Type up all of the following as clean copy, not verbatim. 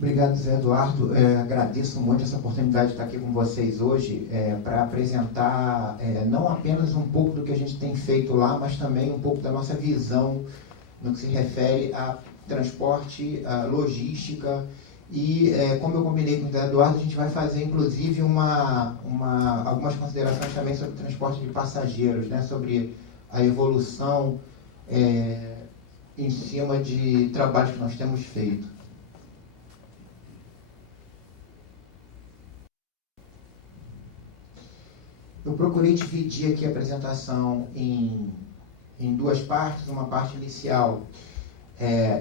Obrigado, Zé Eduardo. Agradeço muito essa oportunidade de estar aqui com vocês hoje para apresentar não apenas um pouco do que a gente tem feito lá, mas também um pouco da nossa visão no que se refere a transporte, a logística e, como eu combinei com o Zé Eduardo, a gente vai fazer inclusive algumas considerações também sobre transporte de passageiros, né, sobre a evolução em cima de trabalhos que nós temos feito. Eu procurei dividir aqui a apresentação em duas partes. Uma parte inicial,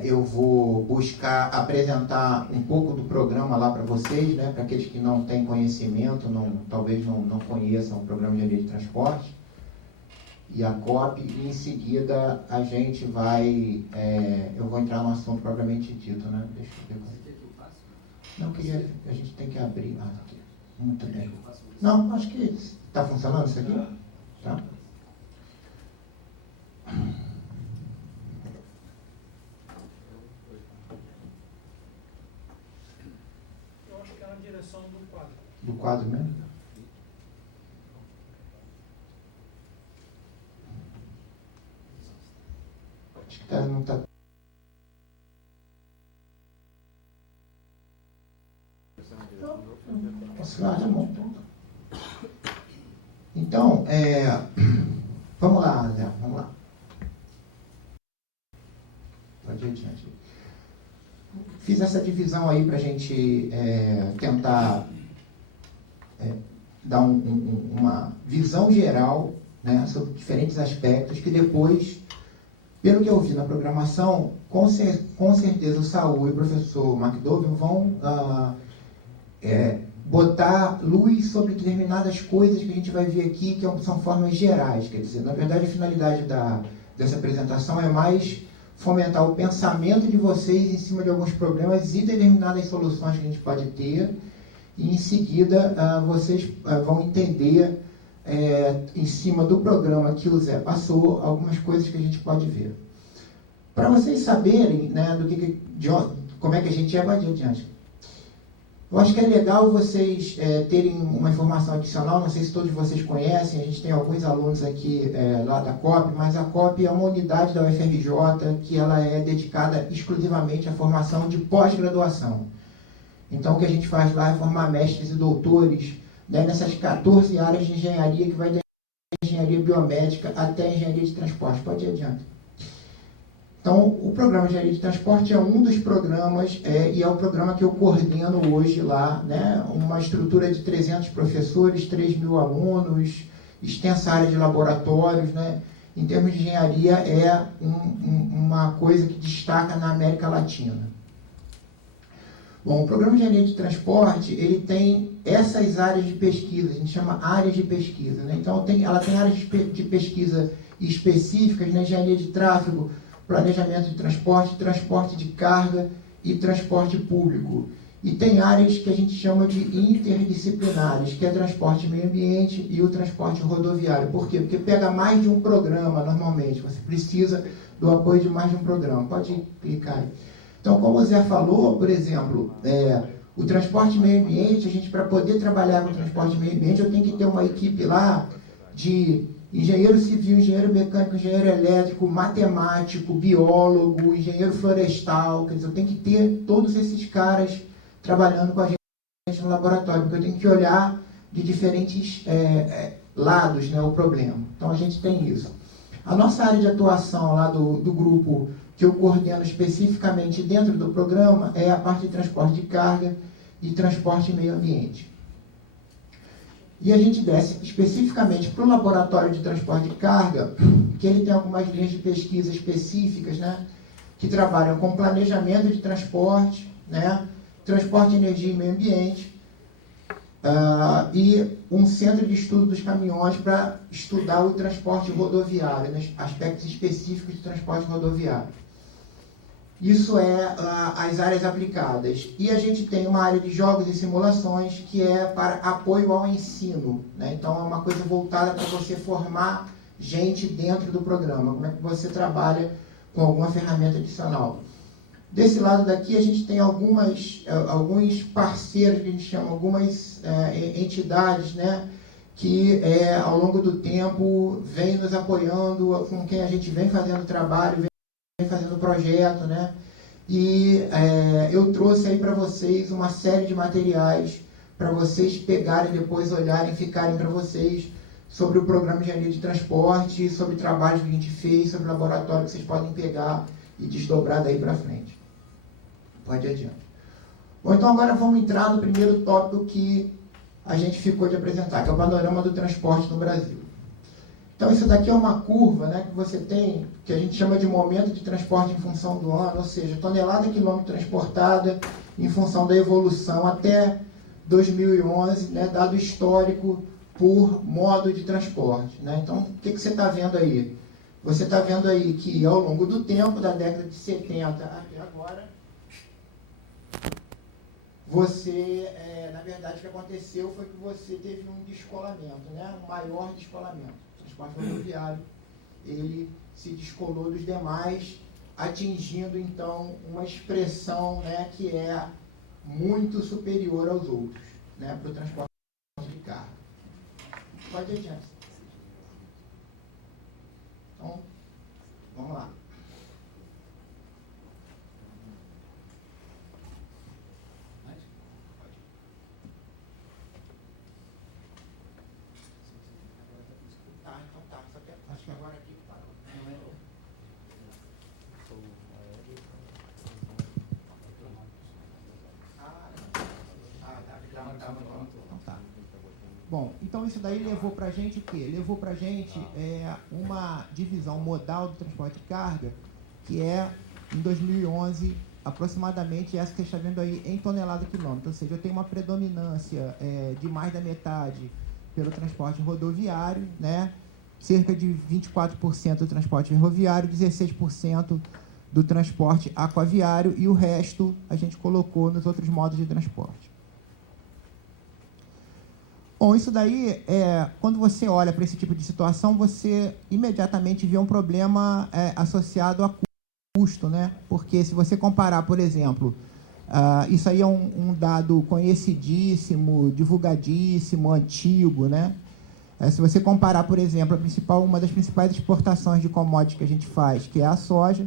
eu vou buscar apresentar um pouco do programa lá para vocês, né, para aqueles que não têm conhecimento, talvez não conheçam o Programa de Engenharia de Transporte e a COP, e em seguida a gente vai, eu vou entrar no assunto propriamente dito, né? Deixa eu ver. Você quer que eu faça? Não, a gente tem que abrir. Tá aqui. Muito bem. Não, acho que está funcionando isso aqui? Tá. Eu acho que é na direção do quadro. Do quadro mesmo? Acho que não está. Então, vamos lá, Zé, vamos lá. Pode ir adiante. Fiz essa divisão aí para a gente tentar dar uma visão geral, né, sobre diferentes aspectos que depois, pelo que eu vi na programação, com certeza o Saul e o professor McDowell vão botar luz sobre determinadas coisas que a gente vai ver aqui, que são formas gerais. Quer dizer, na verdade, a finalidade dessa apresentação é mais fomentar o pensamento de vocês em cima de alguns problemas e determinadas soluções que a gente pode ter, e em seguida vocês vão entender, em cima do programa que o Zé passou, algumas coisas que a gente pode ver. Para vocês saberem, né, como é que a gente vai adiante. Eu acho que é legal vocês terem uma informação adicional. Não sei se todos vocês conhecem, a gente tem alguns alunos aqui lá da COP, mas a COP é uma unidade da UFRJ que ela é dedicada exclusivamente à formação de pós-graduação. Então, o que a gente faz lá é formar mestres e doutores, né, nessas 14 áreas de engenharia, que vai da engenharia biomédica até a engenharia de transporte. Pode ir adiante. Então, o programa de engenharia de transporte é um dos programas, e é o programa que eu coordeno hoje lá, né? Uma estrutura de 300 professores, 3.000 alunos, extensa área de laboratórios, né? Em termos de engenharia, é uma coisa que destaca na América Latina. Bom, o programa de engenharia de transporte, ele tem essas áreas de pesquisa, a gente chama áreas de pesquisa, né? Então, ela tem áreas de pesquisa específicas na engenharia de tráfego, planejamento de transporte de carga e transporte público. E tem áreas que a gente chama de interdisciplinares, que é transporte e meio ambiente e o transporte rodoviário. Por quê? Porque pega mais de um programa, normalmente. Você precisa do apoio de mais de um programa. Pode clicar aí. Então, como o Zé falou, por exemplo, o transporte e meio ambiente, a gente, para poder trabalhar com o transporte e meio ambiente, eu tenho que ter uma equipe lá de engenheiro civil, engenheiro mecânico, engenheiro elétrico, matemático, biólogo, engenheiro florestal. Quer dizer, eu tenho que ter todos esses caras trabalhando com a gente no laboratório, porque eu tenho que olhar de diferentes lados, né, o problema. Então, a gente tem isso. A nossa área de atuação lá do grupo que eu coordeno especificamente dentro do programa é a parte de transporte de carga e transporte e meio ambiente. E a gente desce especificamente para o laboratório de transporte de carga, que ele tem algumas linhas de pesquisa específicas, né, que trabalham com planejamento de transporte, né, transporte de energia e meio ambiente, e um centro de estudo dos caminhões para estudar o transporte rodoviário, né, aspectos específicos de transporte rodoviário. Isso é as áreas aplicadas. E a gente tem uma área de jogos e simulações que é para apoio ao ensino, né? Então, é uma coisa voltada para você formar gente dentro do programa. Como é que você trabalha com alguma ferramenta adicional. Desse lado daqui, a gente tem alguns parceiros, que a gente chama, algumas entidades, né, que ao longo do tempo vem nos apoiando, com quem a gente vem fazendo trabalho, vem fazendo projeto, né? E eu trouxe aí para vocês uma série de materiais para vocês pegarem, depois olharem, ficarem para vocês sobre o programa de engenharia de transporte, sobre trabalhos que a gente fez, sobre o laboratório que vocês podem pegar e desdobrar daí para frente. Pode adiante. Bom, então agora vamos entrar no primeiro tópico que a gente ficou de apresentar, que é o panorama do transporte no Brasil. Então isso daqui é uma curva, né, que você tem, que a gente chama de momento de transporte em função do ano, ou seja, tonelada quilômetro transportada em função da evolução até 2011, né, dado histórico por modo de transporte, né? Então, o que você está vendo aí? Você está vendo aí que ao longo do tempo, da década de 70 até agora, você, na verdade, o que aconteceu foi que você teve um descolamento, né? Um maior descolamento. O transporte rodoviário, ele se descolou dos demais, atingindo, então, uma expressão, né, que é muito superior aos outros, né, para o transporte de carga. Pode ir adiante. Então, vamos lá. Acho que agora aqui parou. Bom, então isso daí levou para a gente o quê? Levou para a gente uma divisão modal do transporte de carga, que é, em 2011, aproximadamente essa que você está vendo aí em tonelada quilômetro. Ou seja, eu tenho uma predominância de mais da metade pelo transporte rodoviário, né? Cerca de 24% do transporte ferroviário, 16% do transporte aquaviário e o resto a gente colocou nos outros modos de transporte. Bom, isso daí, quando você olha para esse tipo de situação, você imediatamente vê um problema associado a custo, né? Porque se você comparar, por exemplo, isso aí é um dado conhecidíssimo, divulgadíssimo, antigo, né? Se você comparar, por exemplo, uma das principais exportações de commodities que a gente faz, que é a soja,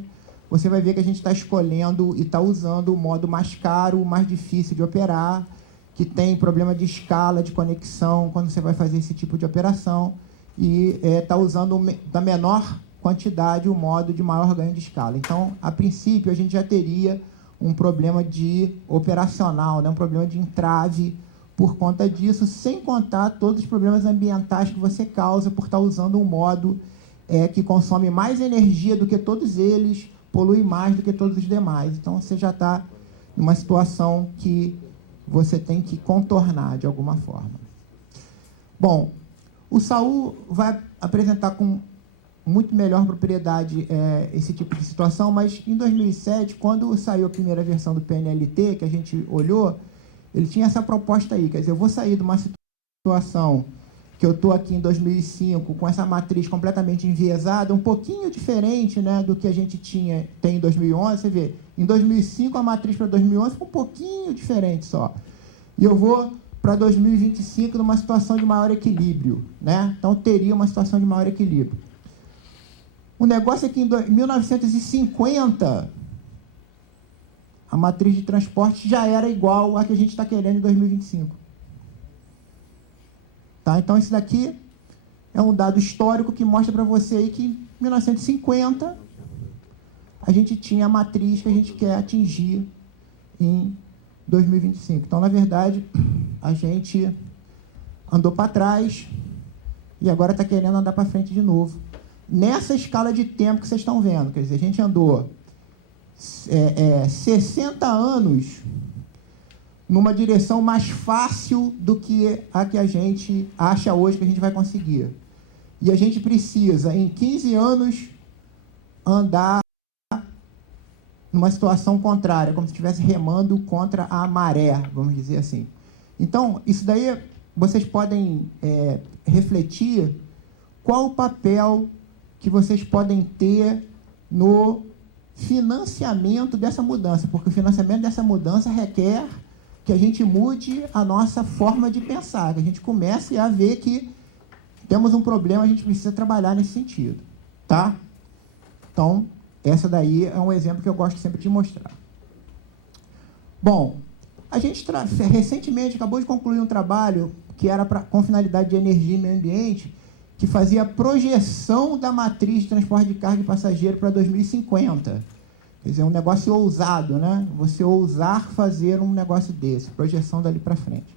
você vai ver que a gente está escolhendo e está usando o modo mais caro, mais difícil de operar, que tem problema de escala, de conexão, quando você vai fazer esse tipo de operação, e está usando da menor quantidade o modo de maior ganho de escala. Então, a princípio, a gente já teria um problema operacional, né? Um problema de entrave por conta disso, sem contar todos os problemas ambientais que você causa por estar usando um modo que consome mais energia do que todos eles, polui mais do que todos os demais. Então, você já está numa situação que você tem que contornar de alguma forma. Bom, o Saul vai apresentar com muito melhor propriedade esse tipo de situação, mas em 2007, quando saiu a primeira versão do PNLT, que a gente olhou, ele tinha essa proposta aí, quer dizer, eu vou sair de uma situação que eu estou aqui em 2005, com essa matriz completamente enviesada, um pouquinho diferente, né, do que a gente tem em 2011, você vê, em 2005 a matriz para 2011 foi um pouquinho diferente só. E eu vou para 2025 numa situação de maior equilíbrio, né? Então teria uma situação de maior equilíbrio. O negócio é que em 1950 a matriz de transporte já era igual à que a gente está querendo em 2025. Tá? Então, isso daqui é um dado histórico que mostra para você aí que em 1950 a gente tinha a matriz que a gente quer atingir em 2025. Então, na verdade, a gente andou para trás e agora está querendo andar para frente de novo. Nessa escala de tempo que vocês estão vendo, quer dizer, a gente andou 60 anos numa direção mais fácil do que a que a gente acha hoje que a gente vai conseguir. E a gente precisa, em 15 anos, andar numa situação contrária, como se estivesse remando contra a maré, vamos dizer assim. Então, isso daí vocês podem refletir qual o papel que vocês podem ter no financiamento dessa mudança, porque o financiamento dessa mudança requer que a gente mude a nossa forma de pensar, que a gente comece a ver que temos um problema, a gente precisa trabalhar nesse sentido, tá? Então, essa daí é um exemplo que eu gosto sempre de mostrar. Bom, a gente recentemente acabou de concluir um trabalho que era com finalidade de energia e meio ambiente, que fazia a projeção da matriz de transporte de carga e passageiro para 2050. Quer dizer, um negócio ousado, né? Você ousar fazer um negócio desse, projeção dali para frente.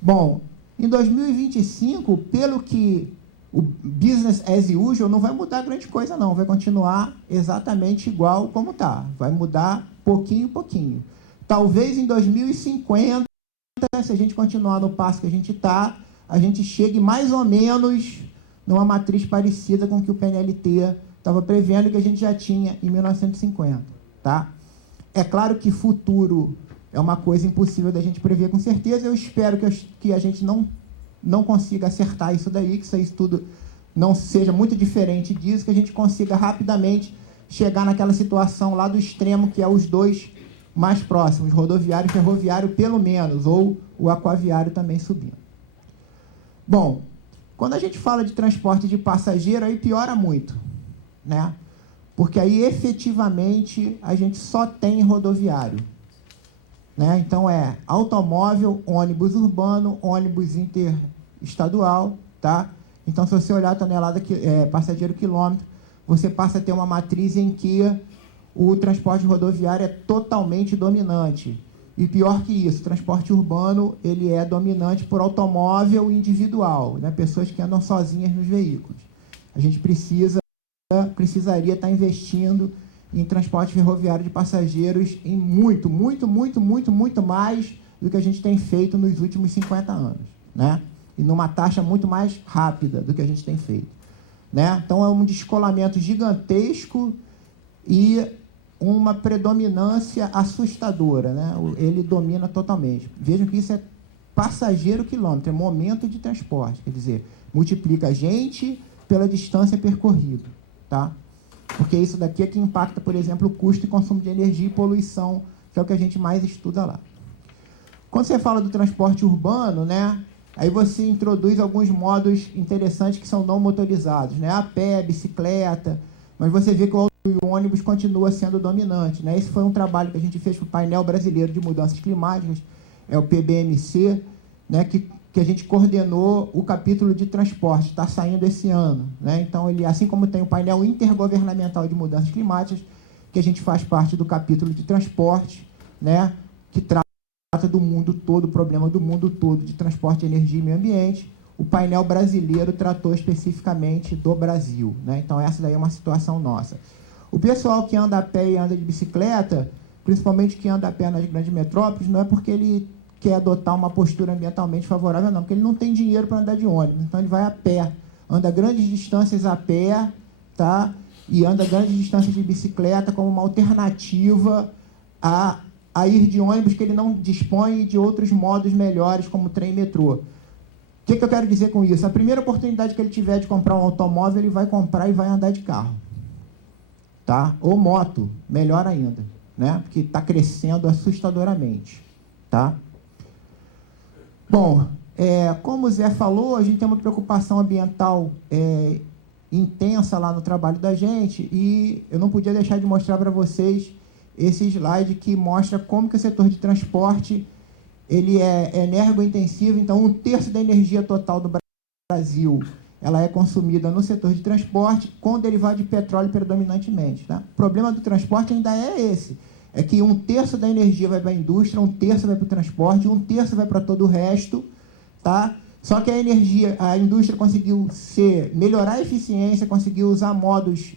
Bom, em 2025, pelo que o business as usual não vai mudar grande coisa, não. Vai continuar exatamente igual como está. Vai mudar pouquinho, pouquinho. Talvez em 2050, se a gente continuar no passo que a gente está, a gente chegue mais ou menos numa matriz parecida com o que o PNLT estava prevendo, que a gente já tinha em 1950. Tá? É claro que futuro é uma coisa impossível da gente prever com certeza. Eu espero que a gente não consiga acertar isso daí, que isso tudo não seja muito diferente disso, que a gente consiga rapidamente chegar naquela situação lá do extremo, que é os dois mais próximos, rodoviário e ferroviário pelo menos, ou o aquaviário também subindo. Bom, quando a gente fala de transporte de passageiro, aí piora muito, né? Porque aí efetivamente a gente só tem rodoviário, né? Então é automóvel, ônibus urbano, ônibus interestadual, tá? Então, se você olhar a tonelada passageiro quilômetro, você passa a ter uma matriz em que o transporte rodoviário é totalmente dominante. E pior que isso, o transporte urbano ele é dominante por automóvel individual, né? Pessoas que andam sozinhas nos veículos. A gente precisaria estar investindo em transporte ferroviário de passageiros em muito mais do que a gente tem feito nos últimos 50 anos, né? E numa taxa muito mais rápida do que a gente tem feito, né? Então, é um descolamento gigantesco e uma predominância assustadora, né? Ele domina totalmente. Vejam que isso é passageiro quilômetro, é momento de transporte, quer dizer, multiplica a gente pela distância percorrida, tá? Porque isso daqui é que impacta, por exemplo, o custo e consumo de energia e poluição, que é o que a gente mais estuda lá. Quando você fala do transporte urbano, né, aí você introduz alguns modos interessantes que são não motorizados, né, a pé, bicicleta, mas você vê que o ônibus continua sendo dominante, né? Esse foi um trabalho que a gente fez para o Painel Brasileiro de Mudanças Climáticas, é o PBMC, né, que a gente coordenou o capítulo de transporte, está saindo esse ano, né? Então, ele, assim como tem o painel intergovernamental de mudanças climáticas, que a gente faz parte do capítulo de transporte, né, que trata do mundo todo, o problema do mundo todo de transporte, energia e meio ambiente. O painel brasileiro tratou especificamente do Brasil, né? Então, essa daí é uma situação nossa. O pessoal que anda a pé e anda de bicicleta, principalmente que anda a pé nas grandes metrópoles, não é porque ele quer adotar uma postura ambientalmente favorável, não, porque ele não tem dinheiro para andar de ônibus, então ele vai a pé, anda grandes distâncias a pé, tá? E anda grandes distâncias de bicicleta como uma alternativa a ir de ônibus, que ele não dispõe de outros modos melhores, como trem e metrô. O que eu quero dizer com isso? A primeira oportunidade que ele tiver de comprar um automóvel, ele vai comprar e vai andar de carro, tá? Ou moto, melhor ainda, né? Porque está crescendo assustadoramente, tá? Bom, como o Zé falou, a gente tem uma preocupação ambiental intensa lá no trabalho da gente, e eu não podia deixar de mostrar para vocês esse slide que mostra como que o setor de transporte ele é energointensivo. Então, 1/3 da energia total do Brasil ela é consumida no setor de transporte, com derivado de petróleo predominantemente, tá? O problema do transporte ainda é esse, é que 1/3 da energia vai para a indústria, 1/3 vai para o transporte, 1/3 vai para todo o resto, tá? Só que a indústria conseguiu melhorar a eficiência, conseguiu usar modos,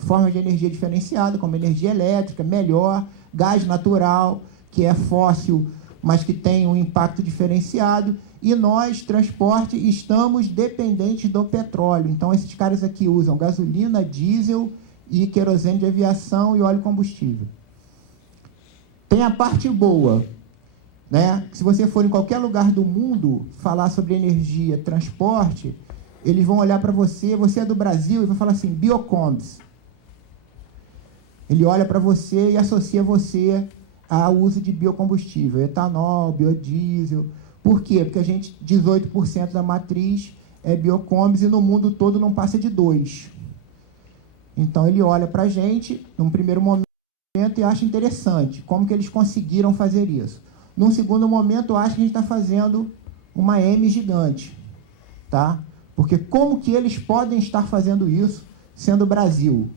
formas de energia diferenciada, como energia elétrica, melhor, gás natural, que é fóssil, mas que tem um impacto diferenciado, e nós, transporte, estamos dependentes do petróleo. Então, esses caras aqui usam gasolina, diesel e querosene de aviação e óleo combustível. Tem a parte boa, né? Se você for em qualquer lugar do mundo falar sobre energia, transporte, eles vão olhar para você é do Brasil, e vão falar assim, biocombs. Ele olha para você e associa você ao uso de biocombustível, etanol, biodiesel. Por quê? Porque 18% da matriz é biocombis e no mundo todo não passa de 2%. Então, ele olha para a gente, num primeiro momento, e acha interessante como que eles conseguiram fazer isso. Num segundo momento, acha que a gente está fazendo uma M gigante, tá? Porque como que eles podem estar fazendo isso sendo o Brasil,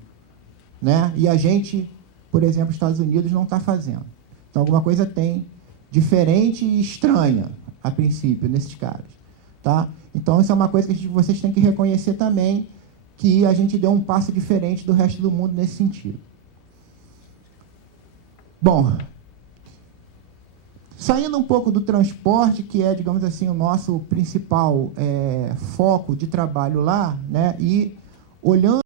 né? E a gente, por exemplo, Estados Unidos, não está fazendo. Então, alguma coisa tem diferente e estranha, a princípio, nesses caras, tá? Então, isso é uma coisa que vocês têm que reconhecer também, que a gente deu um passo diferente do resto do mundo nesse sentido. Bom, saindo um pouco do transporte, que é, digamos assim, o nosso principal foco de trabalho lá, né, e olhando